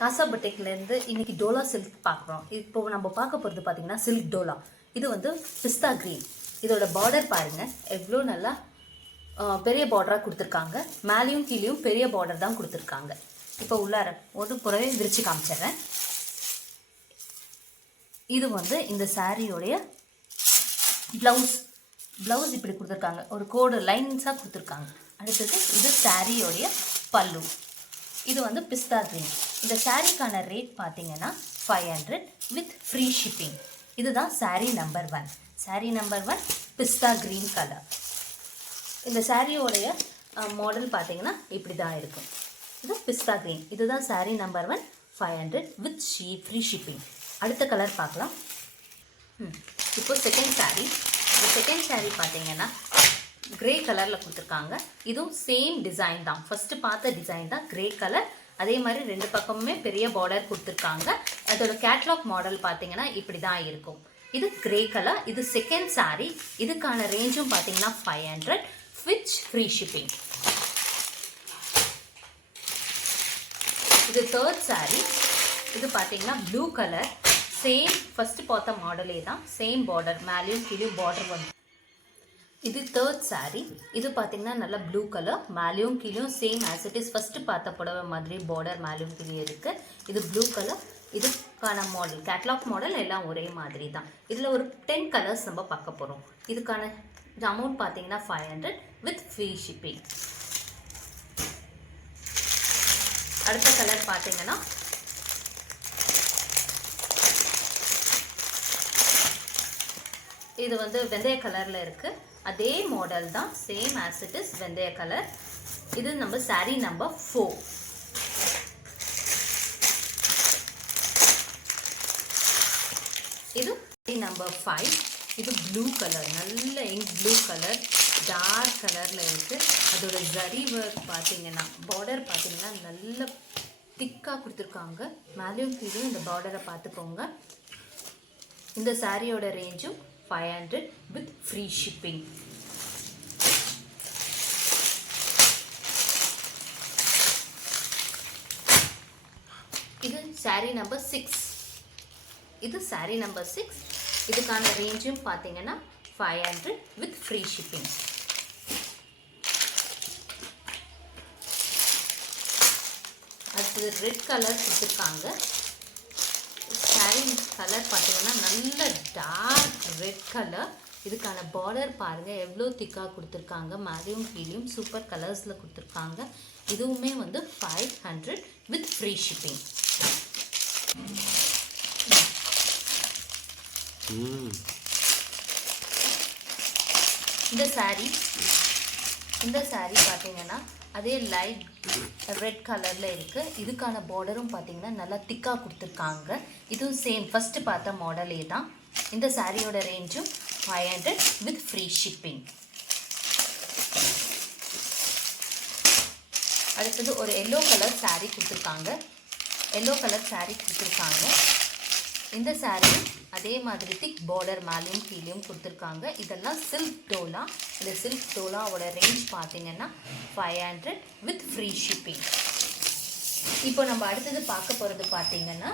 காசா பட்டேக்லேருந்து இன்றைக்கி டோலா சில்க் பார்க்குறோம். இப்போ நம்ம பார்க்க போகிறது பார்த்திங்கன்னா சில்க் டோலா. இது வந்து பிஸ்தா க்ரீன். இதோட பார்டர் பாருங்கள் எவ்வளோ நல்லா பெரிய பார்டராக கொடுத்துருக்காங்க. மேலேயும் கீழேயும் பெரிய பார்டர் தான் கொடுத்துருக்காங்க. இப்போ உள்ளார ஒரு புறவே விரிச்சு காமிச்சிட்றேன். இது வந்து இந்த சாரியோடைய ப்ளவுஸ் இப்படி கொடுத்துருக்காங்க. ஒரு கோடு லைன்ஸாக கொடுத்துருக்காங்க. அடுத்தது இது சாரியோடைய பல்லு. இது வந்து பிஸ்தா க்ரீன். இந்த சாரீக்கான ரேட் பார்த்தீங்கன்னா 500 வித் ஃப்ரீ ஷிப்பிங். இதுதான் சாரீ நம்பர் 1. சாரீ நம்பர் 1 பிஸ்தா க்ரீன் கலர். இந்த சாரியோடைய மாடல் பார்த்தீங்கன்னா இப்படி தான் இருக்கும். இது பிஸ்தா க்ரீன். இதுதான் sari number 1 500 with free shipping. அடுத்த கலர் பார்க்கலாம். இப்போ செகண்ட் சாரீ. இந்த செகண்ட் சாரீ பார்த்தீங்கன்னா கிரே கலரில் கொடுத்துருக்காங்க. இதுவும் சேம் டிசைன் தான். ஃபஸ்ட்டு பார்த்த டிசைன் தான், கிரே கலர். அதே மாதிரி ரெண்டு பக்கமுமே பெரிய பார்டர் கொடுத்துருக்காங்க. அதோட கேட்லாக் மாடல் பார்த்தீங்கன்னா இப்படி தான் இருக்கும். இது கிரே கலர். இது செகண்ட் சாரீ. இதுக்கான ரேஞ்சும் பார்த்தீங்கன்னா 500 வித் ஃப்ரீ ஷிப்பிங். இது தேர்ட் சாரீ. இது பார்த்தீங்கன்னா ப்ளூ கலர். சேம் ஃபஸ்ட்டு பார்த்த மாடலே தான். சேம் பார்டர், மேலேயும் கீழேயும் பார்டர் வந்து. இது தேர்ட் சாரீ. இது பார்த்தீங்கன்னா நல்லா ப்ளூ கலர். மேலேயும் கீழேயும் same as it is first பார்த்த புடவை மாதிரி பார்டர் மேலேயும் கீழே இருக்குது. இது ப்ளூ கலர். இதுக்கான மாடல் கேட்லாக் மாடல் எல்லாம் ஒரே மாதிரி தான். இதில் ஒரு 10 கலர்ஸ் நம்ம பார்க்க போகிறோம். இதுக்கான அமௌண்ட் பார்த்தீங்கன்னா 500 வித் ஃப்ரீ ஷிப்பிங். அடுத்த கலர் பார்த்தீங்கன்னா இது வந்து வெந்தய கலரில் இருக்குது. அதே மாடல் தான், சேம் ஆஸ் இட் இஸ் வெந்தய கலர். இது நம்ம சாரீ நம்பர் 4. இது சாரீ நம்பர் 5. இது ப்ளூ கலர், நல்ல இங்க் ப்ளூ கலர், டார்க் கலரில் இருக்குது. அதோட ஜரி ஒர்க் பார்த்தீங்கன்னா, பார்டர் பார்த்தீங்கன்னா நல்ல திக்காக கொடுத்துருக்காங்க. மேலேயும் கீழே இந்த பார்டரை பார்த்துக்கோங்க. இந்த சாரியோட ரேஞ்சும் 500 with free shipping. இது சாரீ நம்பர் 6. இது சாரீ நம்பர் 6. இதுக்கான ரேஞ்சும் பார்த்தீங்கன்னா 500 with free shipping. அது ரெட் கலர் கொடுத்துருக்காங்க. சாரீ கலர் பார்த்தீங்கன்னா நல்ல டார்க் ரெட் கலர். இதுக்கான பார்டர் பாருங்கள் எவ்வளோ திக்காக கொடுத்துருக்காங்க. மேலேயும் கீழேயும் சூப்பர் கலர்ஸில் கொடுத்துருக்காங்க. இதுவுமே வந்து 500 வித் ஃப்ரீ ஷிப்பிங். இந்த சாரீ பார்த்தீங்கன்னா அதே லைட் ரெட் கலரில் இருக்குது. இதுக்கான பார்டரும் பார்த்தீங்கன்னா நல்லா திக்காக கொடுத்துருக்காங்க. இதுவும் சேம் ஃபஸ்ட்டு பார்த்த மாடலே தான். இந்த சாரியோட ரேஞ்சும் 500 வித் ஃப்ரீ ஷிப்பிங். அடுத்தது ஒரு எல்லோ கலர் சாரீ கொடுத்துருக்காங்க. இந்த சாரீ அதே மாதிரி திக் பார்டர் மேலேயும் கீழேயும் கொடுத்துருக்காங்க. இதெல்லாம் சில்க் டோலா. இந்த சில்க் டோலாவோட ரேஞ்ச் பார்த்தீங்கன்னா 500 வித் ஃப்ரீ ஷிப்பிங். இப்போ நம்ம அடுத்தது பார்க்க போகிறது பார்த்தீங்கன்னா,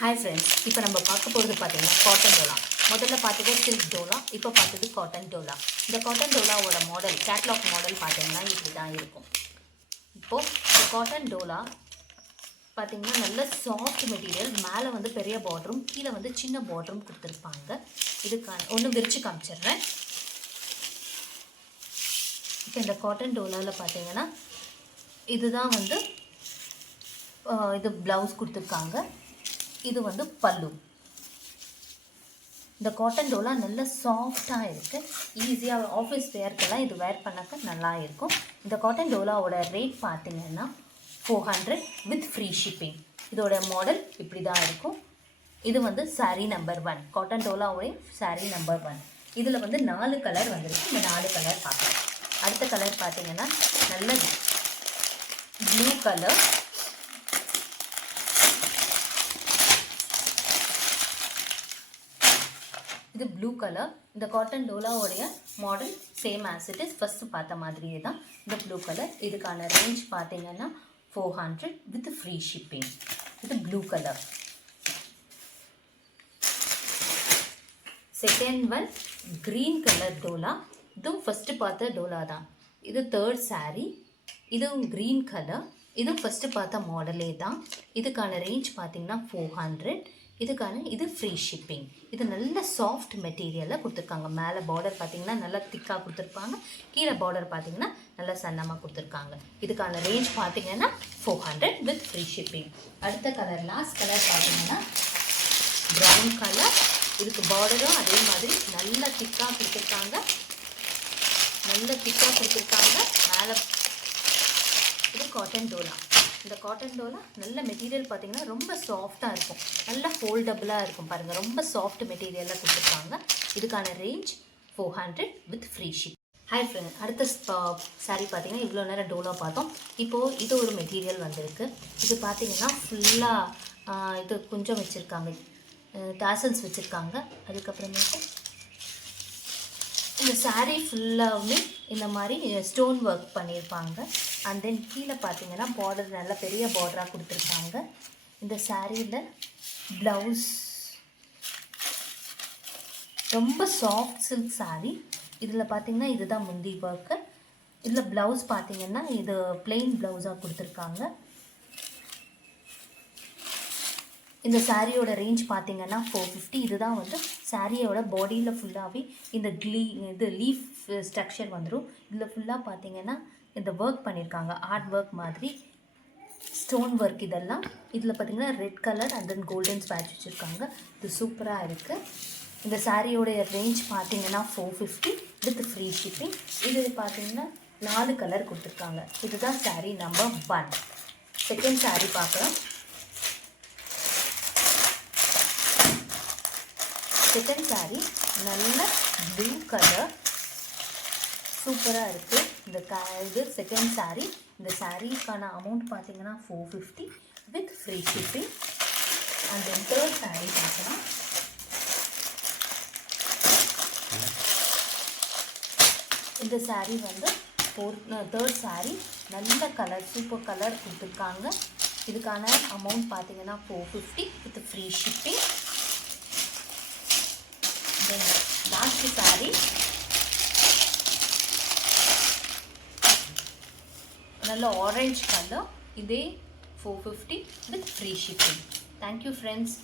ஹாய் ஃப்ரெண்ட்ஸ், இப்போ நம்ம பார்க்க போகிறது பார்த்தீங்கன்னா காட்டன் டோலா. முதல்ல பார்த்தது சில்க் டோலா, இப்போ பார்த்தது காட்டன் டோலா. இந்த காட்டன் டோலாவோட மாடல் கேட்லாக் மாடல் பார்த்தீங்கன்னா இப்படி தான் இருக்கும். இப்போது இந்த காட்டன் டோலா பார்த்தீங்கன்னா நல்ல சாஃப்ட் மெட்டீரியல். மேலே வந்து பெரிய பார்டரும் கீழே வந்து சின்ன பார்டரும் கொடுத்துருப்பாங்க. இதுக்கான ஒன்று விரிச்சு காமிச்சிடுறேன். இப்போ இந்த காட்டன் டோலாவில் பார்த்தீங்கன்னா இதுதான் வந்து இது ப்ளவுஸ் கொடுத்துருக்காங்க. இது வந்து பல்லு. இந்த காட்டன் டோலா நல்ல சாஃப்டாக இருக்குது. ஈஸியாக ஆஃபீஸ் வேர்க்கெல்லாம் இது வேர் பண்ணாக்க நல்லா இருக்கும். இந்த காட்டன் டோலாவோட ரேட் பார்த்தீங்கன்னா 400 வித் ஃப்ரீ ஷிப்பிங். இதோட மாடல் இப்படி தான் இருக்கும். இது வந்து சாரீ நம்பர் 1, காட்டன் டோலாவுடைய சாரீ நம்பர் 1. இதில் வந்து 4 கலர் வந்துருக்கு. இந்த 4 கலர் பார்க்கலாம். அடுத்த கலர் பார்த்தீங்கன்னா நல்ல ப்ளூ கலர். இது ப்ளூ கலர். இந்த காட்டன் டோலாவுடைய model same as it is first பார்த்த மாதிரியே தான். இந்த ப்ளூ கலர். இதுக்கான ரேஞ்ச் பார்த்தீங்கன்னா 400 with free shipping. இது blue color. Second one green color Dola. இதுவும் ஃபர்ஸ்ட் பார்த்த டோலா தான். இது தேர்ட் saree. இதுவும் green color. இதுவும் ஃபர்ஸ்ட் பார்த்த மாடலே தான். இதுக்கான ரேஞ்ச் பார்த்தீங்கன்னா 400. இது ஃப்ரீ ஷிப்பிங். இது நல்ல சாஃப்ட் மெட்டீரியலில் கொடுத்துருக்காங்க. மேலே பார்டர் பார்த்தீங்கன்னா நல்லா திக்காக கொடுத்துருப்பாங்க. கீழே பார்டர் பார்த்தீங்கன்னா நல்லா சன்னமாக கொடுத்துருக்காங்க. இதுக்கான ரேஞ்ச் பார்த்தீங்கன்னா 400 வித் ஃப்ரீ ஷிப்பிங். அடுத்த கலர் லாஸ்ட் கலர் பார்த்தீங்கன்னா ப்ரௌன் கலர். இதுக்கு பார்டரும் அதே மாதிரி நல்லா திக்காக கொடுத்துருக்காங்க. மேலே இது காட்டன் டோலா. இந்த காட்டன் டோலா நல்ல மெட்டீரியல் பார்த்தீங்கன்னா ரொம்ப சாஃப்டாக இருக்கும். நல்லா ஃபோல்டபுளாக இருக்கும் பாருங்கள். ரொம்ப சாஃப்ட் மெட்டீரியலாக கொடுத்துருக்காங்க. இதுக்கான range 400 with free ship. Hi friend, அடுத்த சாரீ பார்த்தீங்கன்னா இவ்வளோ நேரம் டோலா பார்த்தோம். இப்போது இது ஒரு மெட்டீரியல் வந்திருக்கு. இது பார்த்தீங்கன்னா ஃபுல்லாக இது கொஞ்சம் வச்சுருக்காங்க, டாசல்ஸ் வச்சுருக்காங்க. அதுக்கப்புறமேட்டு இந்த சாரீ ஃபுல்லாகவுமே இந்த மாதிரி ஸ்டோன் ஒர்க் பண்ணியிருப்பாங்க. அண்ட் தென் கீழே பார்த்தீங்கன்னா பார்டர் நல்ல பெரிய பார்டராக கொடுத்துருக்காங்க. இந்த சாரியில் ப்ளவுஸ் ரொம்ப சாஃப்ட் சில்க் சாரீ. இதில் பார்த்தீங்கன்னா இதுதான் முந்தி ஒர்க்கு. இதில் ப்ளவுஸ் பார்த்தீங்கன்னா இது பிளெயின் ப்ளவுஸாக கொடுத்துருக்காங்க. இந்த சாரியோட ரேஞ்ச் பார்த்தீங்கன்னா 450. இதுதான் வந்து சாரியோட பாடியில் ஃபுல்லாகவே இந்த லீஃப் ஸ்ட்ரக்சர் வந்துடும். இதில் ஃபுல்லாக பார்த்தீங்கன்னா இந்த ஒர்க் பண்ணியிருக்காங்க, ஆர்ட் ஒர்க் மாதிரி ஸ்டோன் ஒர்க். இதெல்லாம் இதில் பார்த்தீங்கன்னா red colour and then golden patch வச்சுருக்காங்க. இது சூப்பராக இருக்குது. இந்த சாரியோடைய ரேஞ்ச் பார்த்தீங்கன்னா 450 வித் ஃப்ரீ ஷிப்பிங். இது பார்த்தீங்கன்னா 4 கலர் கொடுத்துருக்காங்க. இதுதான் சாரீ நம்பர் 1. செகண்ட் சாரீ பார்க்கலாம். செகண்ட் சாரீ நல்ல ப்ளூ கலர் சூப்பராக இருக்குது. இது செகண்ட் சாரீ. இந்த சாரீக்கான அமௌண்ட் பார்த்தீங்கன்னா 450 with free shipping. And then third sari பார்க்கலாம். இந்த சாரீ வந்து தேர்ட் சாரீ. நல்ல கலர், சூப்பர் கலர் கொடுத்துருக்காங்க. இதுக்கான அமௌண்ட் பார்த்தீங்கன்னா 450 with free shipping. Then last sari நல்ல ஆரஞ்சு கலர். இதே 450 with free shipping. Thank you friends.